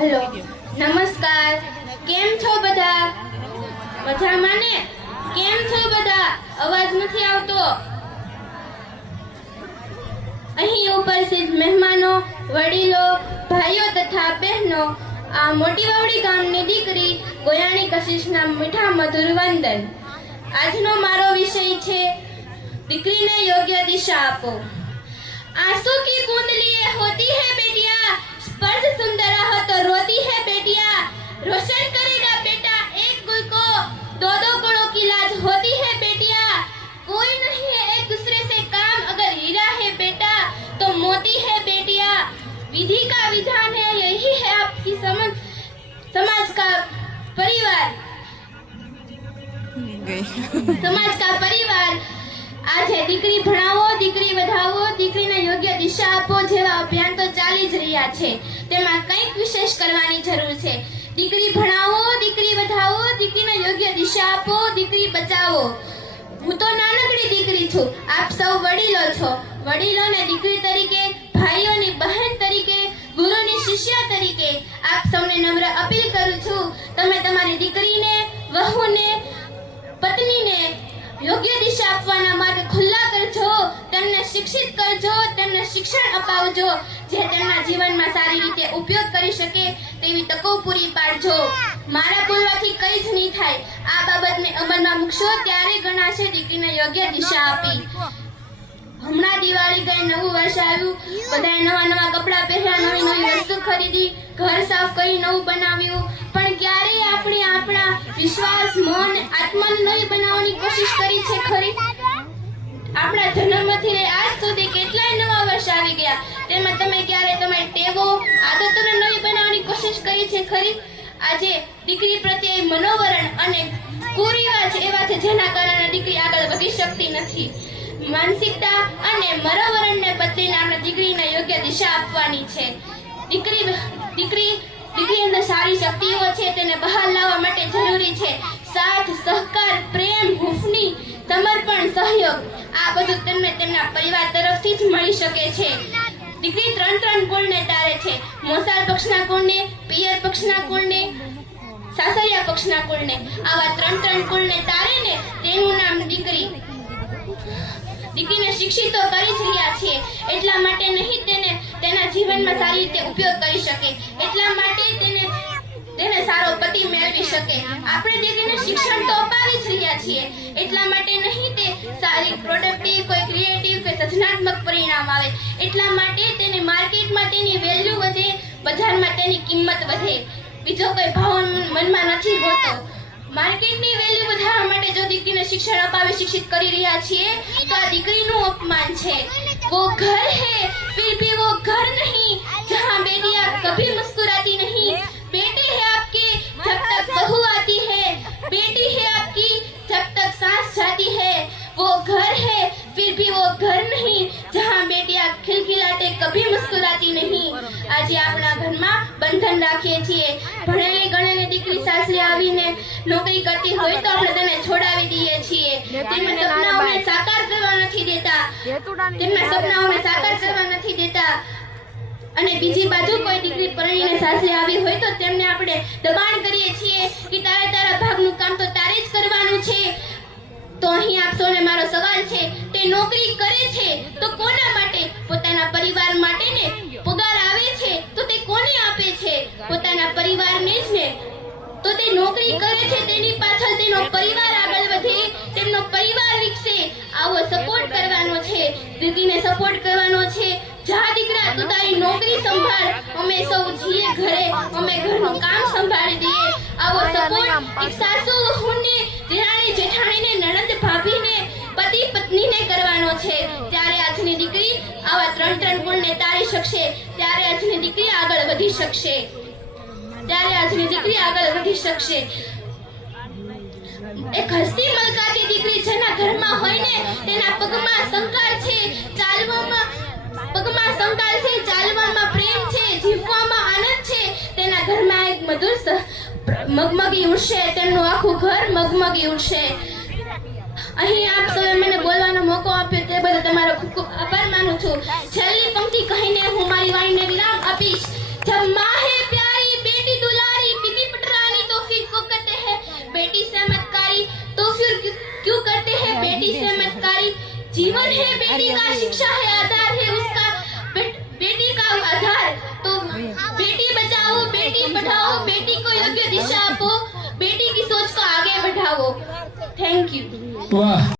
Hello, નમસ્કાર. કેમ છો બધા? મજામાં ને? કેમ છો બધા? અવાજ નથી આવતો. અહીં ઉપસ્થિત મહેમાનો, વડીલો, ભાઈઓ તથા બહેનો, આ મોટી વાવડી ગામની દીકરી ગોયાણી કશિશના મીઠા મધુર વંદન. આજનો મારો વિષય છે દીકરીને યોગ્ય દિશા આપો. आंसू की बूंद लिए होती है बेटियां, स्पर्श सुंदर हो तो रोती है बेटियां. रोशन करेगा बेटा एक गुल को, दो दो गुणों की लाज होती है बेटियां. कोई नहीं है एक दूसरे से काम, अगर हीरा है बेटा तो मोती है बेटियां. विधि का विधान है यही है आपकी समझ, समाज का परिवार, समाज का परिवार. આજે દીકરી ભણાવો, દીકરી વધાવો, દીકરીને યોગ્ય દિશા આપો જેવા અભિયાન તો ચાલી જ રહ્યા છે. તેમાં કંઈક વિશેષ કરવાની જરૂર છે. દીકરી ભણાવો, દીકરી વધાવો, દીકરીને યોગ્ય દિશા આપો, દીકરી બચાવો. હું તો નાનકડી દીકરી છું, આપ સૌ વડીલો છો. વડીલોને દીકરી તરીકે, ભાઈઓની બહેન તરીકે, ગુરુની શિષ્ય તરીકે આપ સૌને નમ્ર અપીલ કરું છું, તમે તમારી દીકરીને, વહુને, પત્નીને યોગ્ય દિશા આપવાના માર્ગ ખુલ્લા કરજો, તેમને શિક્ષિત કરજો, તેમને શિક્ષણ અપાવજો, જે તેમના જીવનમાં સારી રીતે ઉપયોગ કરી શકે તેવી તકો પૂરી પાડજો. મારા બોલવાથી કંઈ જ નહીં થાય. આ બાબતને અમલમાં મૂકશો ત્યારે ગણાશે દીકરીને યોગ્ય દિશા આપી. હમણાં દિવાળી ગઈ, નવું વર્ષ આવ્યું, બધાએ નવા નવા કપડાં પહેર્યા, નવી નવી વસ્તુ ખરીદી, ઘર સાફ કરી નવું બનાવ્યું, પણ ક્યારેય આપણે આપણા વિશ્વાસ, મન, આત્માને નવી બનાવવાની કોશિશ કરી છે ખરી? આપણા જન્મથી લઈ આજ સુધી કેટલાય નવા વર્ષ આવી ગયા, તેમાં તમે ક્યારે તમારી ટેવો, આદતોને નવી બનાવવાની કોશિશ કરી છે ખરી? આજે દીકરી પ્રત્યે મનોવરણ અને કુરિવાજ એવા છે જેના કારણે દીકરી આગળ વધી શકતી નથી. માનસિકતા અને મનોવરણને બદલીને આપણે દીકરીને યોગ્ય દિશા આપવાની છે. દીકરી અંદર સારી શક્તિઓ છે, તેને બહાર લાવવા માટે જરૂરી છે સાથ, સહકાર, પ્રેમ, હૂંફની, સમર્પણ, સહયોગ. આ બધું તેમને તેમના પરિવાર તરફથી જ મળી શકે છે. દીકરી ત્રણ ગુણને તારે છે: મોસાળ પક્ષના ગુણને, પિયર પક્ષના ગુણને, સાસરિયા પક્ષના ગુણને. આવા ત્રણ ગુણને તારે ને તેનું નામ દીકરી. દીકરીને શિક્ષિત તો કરી જ રહ્યા છીએ, એટલા માટે નહીં તેને તેના જીવનમાં સારી રીતે ઉપયોગ કરી શકે, એટલા માટે તેને સારો પતિ મેળવી શકે. આપણે દીકરીને શિક્ષણ તો અપાવી જ રહ્યા છીએ, એટલા માટે નહીં તે સારી પ્રોડક્ટિવ, કોઈ ક્રિએટિવ કે સર્જનાત્મક પરિણામ આવે, એટલા માટે તેને માર્કેટમાં તેની વેલ્યુ વધે, બજારમાં તેની કિંમત વધે. બીજો કોઈ ભાવ મનમાં નથી હોતો. માર્કેટની વેલ્યુ વધારવા માટે જો દીકરીને શિક્ષણ અપાવી શિક્ષિત કરી રહ્યા છીએ તો આ દીકરીનું અપમાન છે. वो घर है फिर भी वो घर नहीं जहाँ बेटियां कभी मुस्कुराती नहीं. बेटे है आपके जब तक बहू आती है, बेटी है आपकी जब तक सास जाती है. वो घर है फिर भी वो घर नहीं जहाँ बेटियां खिलखिलाते कभी मुस्कुराती नहीं. આજે આપણા ઘરમાં બંધન રાખીએ છીએ. ભણેલી ગણેલી દીકરી સાસરે આવીને નોકરી કરતી હોય તો આપણે તેને છોડાવી દઈએ છીએ. તેમના સપનાઓને સાકાર કરવા નથી દેતા, અને બીજી બાજુ કોઈ દીકરી પરણીને સાસરે આવી હોય તો તેમને આપણે દબાણ કરીએ છીએ કે તારા ભાગનું કામ તો તારે જ કરવાનું છે. તો અહીં આપ સૌને મારો સવાલ છે, તે નોકરી કરે છે તો કોના માટે? પોતાના પરિવાર માટે ને. પગાર આવે છે તો તે કોને આપે છે? પોતાના પરિવારને જ ને. તો તે નોકરી કરે છે તેની પાછળ તેનો પરિવાર આગળ વધે, તેમનો પરિવાર વિકસે, આવો સપોર્ટ કરવાનો છે. દીકરીને સપોર્ટ કરવાનો છે. જા દીકરા, તું તારી નોકરી સંભાળ, અમે સૌ જીએ ઘરે, અમે ઘરનું કામ સંભાળી દઈએ. આવો સપોર્ટ એક સાસુ, વહુને, દેરાણી, જેઠાણીને, નણંદ, ભાભીને, પતિ પત્નીને કરવાનો છે. ત્યારે આજની દીકરી આવા ત્રણ ગુણને તારી શકશે, ત્યારે આજની દીકરી આગળ વધી શકશે. એક હસતી મલકાતી દીકરી જેના ઘરમાં હોય ને તેના પગમાં સંકાળ છે, ચાલવામાં પ્રેમ છે, જીવવામાં આનંદ છે. તેના ઘરમાં એક મધુર મગમગી ઉઠશે, તેમનું આખું ઘર મગમગી ઉઠશે. અહીં આપ સૌએ મને બોલવાનો મોકો આપ્યો તે બદલ તમારો ખૂબ ખૂબ આભાર માનું છું. છેલ્લી પંક્તિ કહીને હું મારી વાણીને વિરામ આપીશ. જબ માँ है प्यारी जीवन है बेटी का, शिक्षा है आधार है उसका, बेटी का आधार। तो बेटी बचाओ, बेटी पढ़ाओ, बेटी को योग्य दिशा आपो, बेटी की सोच को आगे बढ़ाओ। Thank you. વાહ